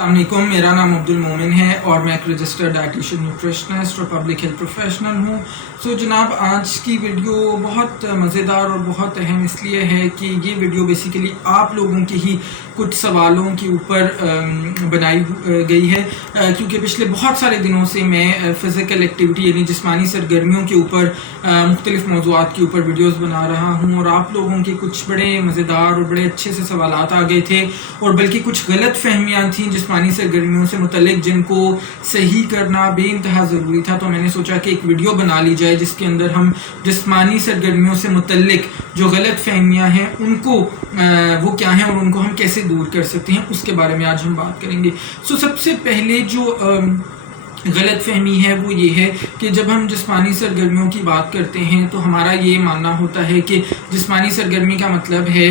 अस्सलाम वालेकुम, मेरा नाम अब्दुल मोमिन है और मैं एक रजिस्टर्ड डाइटिशियन न्यूट्रिशनिस्ट और पब्लिक हेल्थ प्रोफेशनल हूँ। सो जनाब, आज की वीडियो बहुत मज़ेदार और बहुत अहम इसलिए है कि ये वीडियो बेसिकली आप लोगों के ही कुछ सवालों के ऊपर बनाई गई है, क्योंकि पिछले बहुत सारे दिनों से मैं फ़िज़िकल एक्टिविटी यानी जिस्मानी सरगर्मियों के ऊपर मुख्तलिफ मौज़ूआत के ऊपर वीडियोस बना रहा हूँ और आप लोगों के कुछ बड़े मज़ेदार और बड़े अच्छे से सवालात आ गए थे और बल्कि कुछ गलत फहमियाँ थी जिस्मानी सरगर्मियों से मुतल्लिक, जिनको सही करना बेइंतहा ज़रूरी था। तो मैंने सोचा कि एक वीडियो बना ली जाए जिसके अंदर हम जिस्मानी सरगर्मियों से मुतल्लिक जो गलत फहमियाँ हैं उनको वो क्या हैं और उनको हम कैसे दूर कर सकते हैं, उसके बारे में आज हम बात करेंगे। सो सबसे पहले जो गलत फहमी है वो ये है कि जब हम जिस्मानी सरगर्मियों की बात करते हैं तो हमारा ये मानना होता है कि जिस्मानी सरगर्मी का मतलब है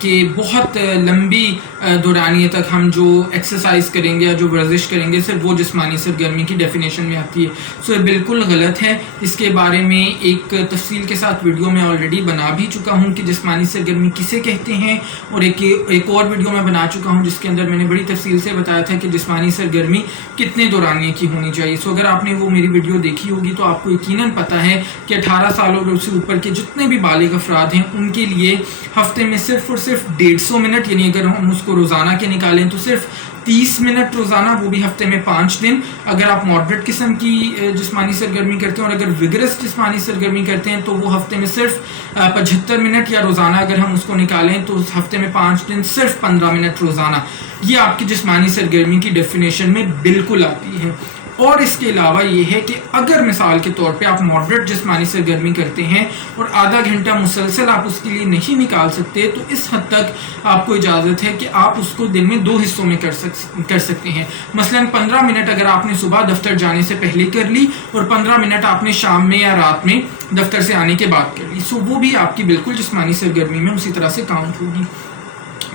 कि बहुत लंबी दौरानिए तक हम जो एक्सरसाइज करेंगे या जो वर्जिश करेंगे सिर्फ वो जिस्मानी सरगर्मी की डेफिनेशन में आती है। सो ये बिल्कुल गलत है। इसके बारे में एक तफसील के साथ वीडियो में ऑलरेडी बना भी चुका हूँ कि जिस्मानी सरगर्मी किसे कहते हैं, और एक और वीडियो में बना चुका हूँ जिसके अंदर मैंने बड़ी तफसील से बताया था कि जिस्मानी सरगर्मी कितने दौरानिए की होनी चाहिए। सो अगर आपने वो मेरी वीडियो देखी होगी तो आपको यकीनन पता है कि 18 साल और उससे ऊपर के जितने भी बालिग अफराद हैं उनके लिए हफ्ते में सिर्फ और सिर्फ 150 मिनट, यानी अगर हम उसको रोज़ाना के निकालें तो सिर्फ 30 मिनट रोज़ाना, वो भी हफ्ते में 5 दिन। अगर आप मॉडरेट किस्म की जिस्मानी सरगर्मी करते हैं और अगर विगरस जिस्मानी सरगर्मी करते हैं तो वो हफ्ते में सिर्फ 75 मिनट, या रोज़ाना अगर हम उसको निकालें तो हफ्ते में 5 दिन सिर्फ 15 मिनट रोज़ाना। ये आपकी जिस्मानी सरगर्मी की डेफिनेशन में बिल्कुल आती है। और इसके अलावा ये है कि अगर मिसाल के तौर पे आप मॉडरेट जिस्मानी सरगर्मी करते हैं और आधा घंटा मुसलसल आप उसके लिए नहीं निकाल सकते, तो इस हद तक आपको इजाज़त है कि आप उसको दिन में 2 हिस्सों में कर सकते हैं। मसलन 15 मिनट अगर आपने सुबह दफ्तर जाने से पहले कर ली और 15 मिनट आपने शाम में या रात में दफ्तर से आने के बाद कर ली, सो वो भी आपकी बिल्कुल जिस्मानी सरगर्मी में उसी तरह से काउंट होगी।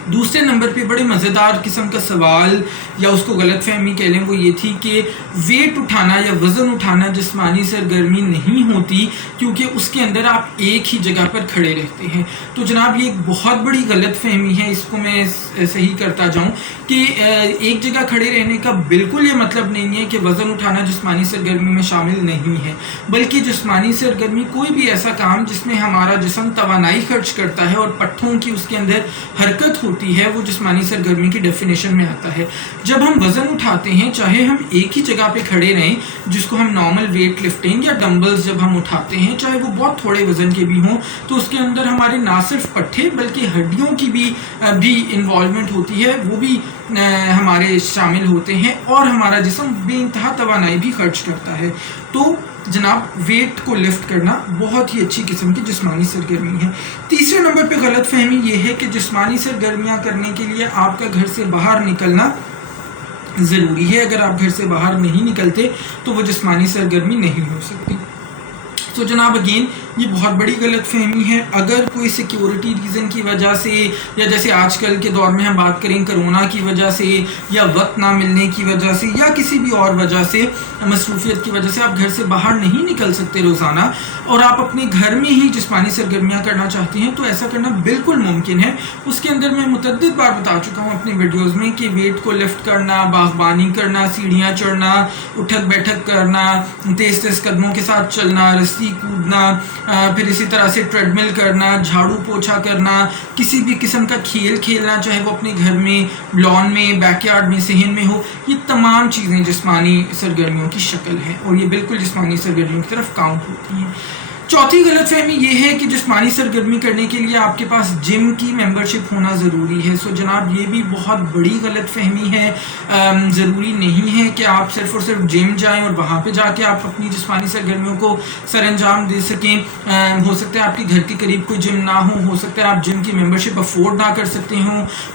दूसरे नंबर पे बड़े मज़ेदार किस्म का सवाल या उसको गलत फहमी कह लें वो ये थी कि वेट उठाना या वज़न उठाना जिस्मानी सरगर्मी नहीं होती क्योंकि उसके अंदर आप एक ही जगह पर खड़े रहते हैं। तो जनाब, ये एक बहुत बड़ी गलत फहमी है, इसको मैं सही करता जाऊं कि एक जगह खड़े रहने का बिल्कुल ये मतलब नहीं है कि वज़न उठाना जिस्मानी सरगर्मी में शामिल नहीं है, बल्कि जिस्मानी सरगर्मी कोई भी ऐसा काम जिसमें हमारा जिस्म तवानाई खर्च करता है और पट्ठों की उसके अंदर हरकत होती है, वो जिस्मानी सरगर्मी की डेफिनेशन में आता है। जब हम वजन उठाते हैं, चाहे हम एक ही जगह पे खड़े रहें, जिसको हम नॉर्मल वेट लिफ्टिंग या डंबल्स जब हम उठाते हैं, चाहे वो बहुत थोड़े वजन के भी हों, तो उसके अंदर हमारे ना सिर्फ पट्ठे बल्कि हड्डियों की भी इन्वॉल्वमेंट होती है, वो भी हमारे शामिल होते हैं और हमारा जिस्म बेइंतहा तवानाई भी खर्च करता है। तो जनाब, वेट को लिफ्ट करना बहुत ही अच्छी किस्म की जिस्मानी सरगर्मी है। तीसरे नंबर पे गलत फहमी ये है कि जिस्मानी सरगर्मियाँ करने के लिए आपका घर से बाहर निकलना ज़रूरी है। अगर आप घर से बाहर नहीं निकलते तो वो जिस्मानी सरगर्मी नहीं हो सकती। तो जनाब, अगेन ये बहुत बड़ी गलत फहमी है। अगर कोई सिक्योरिटी रीज़न की वजह से, या जैसे आजकल के दौर में हम बात करें कोरोना की वजह से, या वक्त ना मिलने की वजह से, या किसी भी और वजह से, मसरूफियत की वजह से आप घर से बाहर नहीं निकल सकते रोज़ाना और आप अपने घर में ही जिस्मानी सरगर्मियाँ करना चाहते हैं, तो ऐसा करना बिल्कुल मुमकिन है। उसके अंदर मैं मुतअद्दिद बार बता चुका हूँ अपनी वीडियोज़ में कि वेट को लिफ्ट करना, बागबानी करना, सीढ़ियाँ चढ़ना, उठक बैठक करना, तेज़ तेज़ कदमों के साथ चलना, रस्सी कूदना, फिर इसी तरह से ट्रेडमिल करना, झाड़ू पोछा करना, किसी भी किस्म का खेल खेलना, चाहे वो अपने घर में, लॉन में, बैकयार्ड में, सहन में हो, ये तमाम चीज़ें जिस्मानी सरगर्मियों की शक्ल हैं और ये बिल्कुल जिस्मानी सरगर्मियों की तरफ काउंट होती हैं। चौथी गलतफहमी ये है कि जिस्मानी सरगर्मी करने के लिए आपके पास जिम की मेंबरशिप होना ज़रूरी है। सो जनाब, ये भी बहुत बड़ी गलतफहमी है। ज़रूरी नहीं है कि आप सिर्फ़ और सिर्फ जिम जाएं और वहाँ पे जाके आप अपनी जिस्मानी सरगर्मियों को सरअंजाम दे सकें। हो सकता है आपके घर के करीब कोई जिम ना हो सकता है आप जिम की मेंबरशिप अफोर्ड ना कर सकते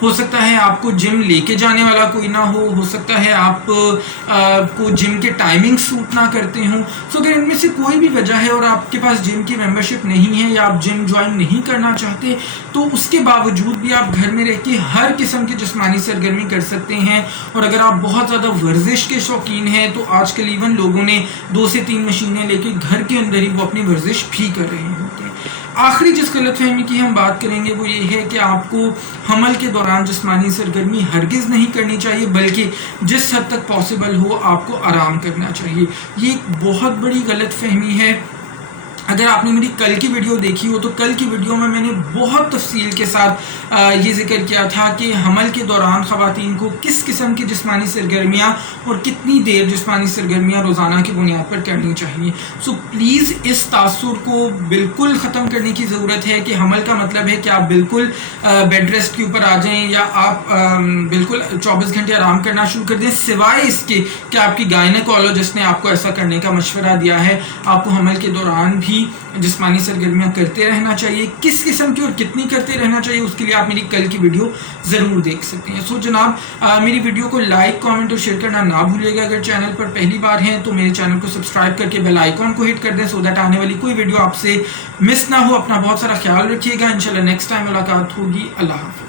हो सकता है आपको जिम लेके जाने वाला कोई ना हो सकता है आप को जिम के टाइमिंग सूट ना करते हों। सो अगर इनमें से कोई भी वजह है और आपके पास जिम की मेंबरशिप नहीं है या आप जिम ज्वाइन नहीं करना चाहते, तो उसके बावजूद भी आप घर में रह के हर किस्म की जिस्मानी सरगर्मी कर सकते हैं। और अगर आप बहुत ज़्यादा वर्जिश के शौकीन हैं तो आजकल इवन लोगों ने 2 से 3 मशीनें लेके घर के अंदर ही वो अपनी वर्जिश भी कर रहे होते हैं। آخری جس غلط فہمی کی ہم بات کریں گے وہ یہ ہے کہ آپ کو حمل کے دوران جسمانی سرگرمی ہرگز نہیں کرنی چاہیے، بلکہ جس حد تک پاسبل ہو آپ کو آرام کرنا چاہیے. یہ ایک بہت بڑی غلط فہمی ہے. اگر آپ نے میری کل کی ویڈیو دیکھی ہو تو کل کی ویڈیو میں نے بہت تفصیل کے ساتھ یہ ذکر کیا تھا کہ حمل کے دوران خواتین کو کس قسم کی جسمانی سرگرمیاں اور کتنی دیر جسمانی سرگرمیاں روزانہ کی بنیاد پر کرنی چاہیے. سو پلیز اس تاثر کو بالکل ختم کرنے کی ضرورت ہے کہ حمل کا مطلب ہے کہ آپ بالکل بیڈ ریسٹ کے اوپر آ جائیں یا آپ بالکل 24 گھنٹے آرام کرنا شروع کر دیں، سوائے اس کے کہ آپ کی گائنیکولوجسٹ نے آپ کو ایسا کرنے کا مشورہ دیا ہے. آپ کو حمل کے دوران بھی جسمانی سرگرمیاں کرتے رہنا چاہیے. کس قسم کی اور کتنی کرتے رہنا چاہیے اس کے لیے آپ میری کل کی ویڈیو ضرور دیکھ سکتے ہیں. سو جناب میری ویڈیو کو لائک، کامنٹ اور شیئر کرنا نہ بھولیے گا. اگر چینل پر پہلی بار ہیں تو میرے چینل کو سبسکرائب کر کے بیل آئیکن کو ہٹ کر دیں سو دیٹ آنے والی کوئی ویڈیو آپ سے مس نہ ہو. اپنا بہت سارا خیال رکھیے گا. انشاءاللہ نیکسٹ ٹائم ملاقات ہوگی. اللہ حافظ.